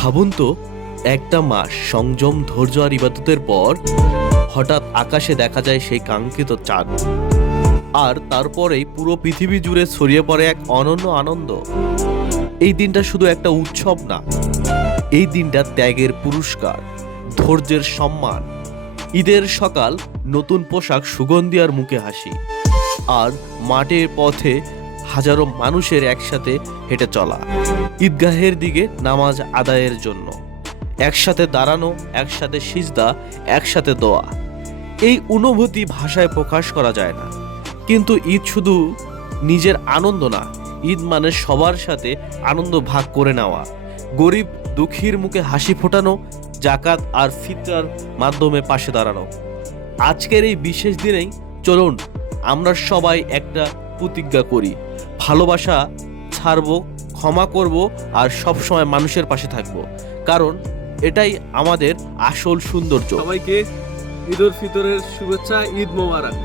ভাবুন তো, একটা মাস সংযম, ধৈর্য আর ইবাদতের পর হঠাৎ আকাশে দেখা যায় সেই কাঙ্ক্ষিত চাঁদ। আর তারপরেই পুরো পৃথিবী জুড়ে ছড়িয়ে পড়ে এক অনন্য আনন্দ। এই দিনটা শুধু একটা উৎসব না, এই দিনটা ত্যাগের পুরস্কার, ধৈর্যের সম্মান। ঈদের সকাল, নতুন পোশাক, সুগন্ধি আর মুখে হাসি, আর মাঠের পথে হাজারো মানুষের একসাথে হেঁটে চলা, ঈদগাহের দিকে নামাজ আদায়ের জন্য একসাথে দাঁড়ানো, একসাথে সিজদা, একসাথে দোয়া। এই অনুভূতি ভাষায় প্রকাশ করা যায় না। কিন্তু ঈদ শুধু নিজের আনন্দ না, ঈদ মানে সবার সাথে আনন্দ ভাগ করে নেওয়া, গরিব দুঃখীর মুখে হাসি ফোটানো, জাকাত আর ফিতরার মাধ্যমে পাশে দাঁড়ানো। আজকের এই বিশেষ দিনেই চলুন আমরা সবাই একটা প্রতিজ্ঞা করি, ভালোবাসা ছাড়বো, ক্ষমা করব, আর সবসময় মানুষের পাশে থাকব। কারণ এটাই আমাদের আসল সৌন্দর্য। সবাইকে ঈদ উল ফিতরের শুভেচ্ছা, ঈদ মোবারক।